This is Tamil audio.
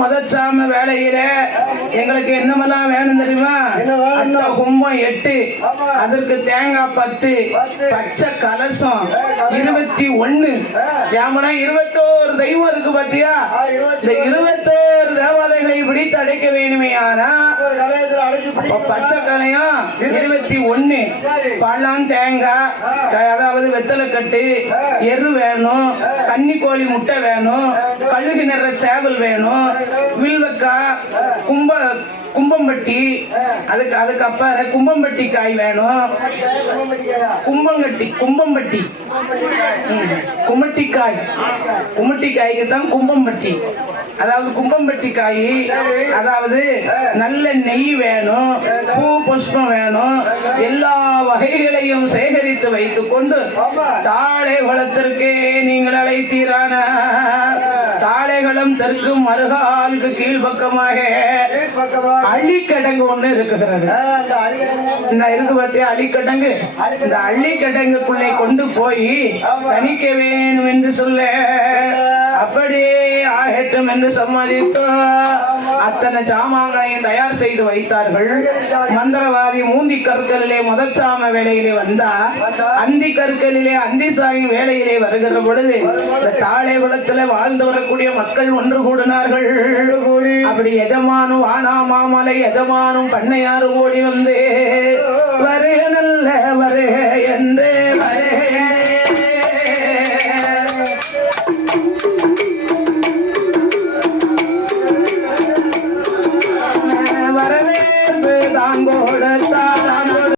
முதச்சாம வேலையில எங்களுக்கு என்னமெல்லாம் வேணும் தெரியுமா? கும்பம் 8, அதற்கு தேங்காய் 10, பச்சை கலசம் 21. ஏமனா 21 தெய்வம் இருக்கு பாத்தியா? இந்த 21 தேவாலயங்களை பிடித்து அடைக்க வேணுமே. ஆனா பச்சை கலையம் 21, பழம் தேங்காய், அதாவது வெத்தலைக்கட்டு, எரு வேணும், கன்னிக்கோழி முட்டை வேணும், கழுகு நிற சேவல் வேணும், வில்வக்காய், கும்பம்பட்டி, அதுக்கப்புறம் கும்பம்பட்டி காய் வேணும், கும்பம்பட்டி குமட்டிக்காய், குமட்டிக்காய்க்கு தான் கும்பம்பட்டி. அதாவது கும்பம்பட்டி காய், அதாவது நல்ல நெய் வேணும், பூ புஷ்பம் வேணும். எல்லா வகைகளையும் சேகரித்து வைத்துக் கொண்டு தாழை குளத்திற்கே நீங்கள் அழைத்தீரான. தாழைகளம் தெற்கு மறுகாலுக்கு கீழ்பக்கமாக அள்ளிக்கடங்கு ஒண்ணு இருக்குகிறது. இந்த இருக்கு பார்த்தியா அள்ளிக்கடங்கு? இந்த அள்ளிக்கடங்குக்குள்ளே கொண்டு போய் தணிக்க வேணும் என்று சொல்ல அப்படியே ஆகட்டும் என்று சம்மதித்தோ அத்தனை சாமான்களையும் தயார் செய்து வைத்தார்கள். மந்திரவாதி மூந்தி கற்களிலே முதற்சாம வேலையிலே வந்தா, அந்தி கற்களிலே அந்தி சாயும் வேலையிலே வருகிற பொழுது இந்த தாழை குளத்துல வாழ்ந்து வரக்கூடிய மக்கள் ஒன்று கூடினார்கள். அப்படி எஜமானும் வானா மாமலை எஜமானும் பண்ணையாறு ஓடி வந்து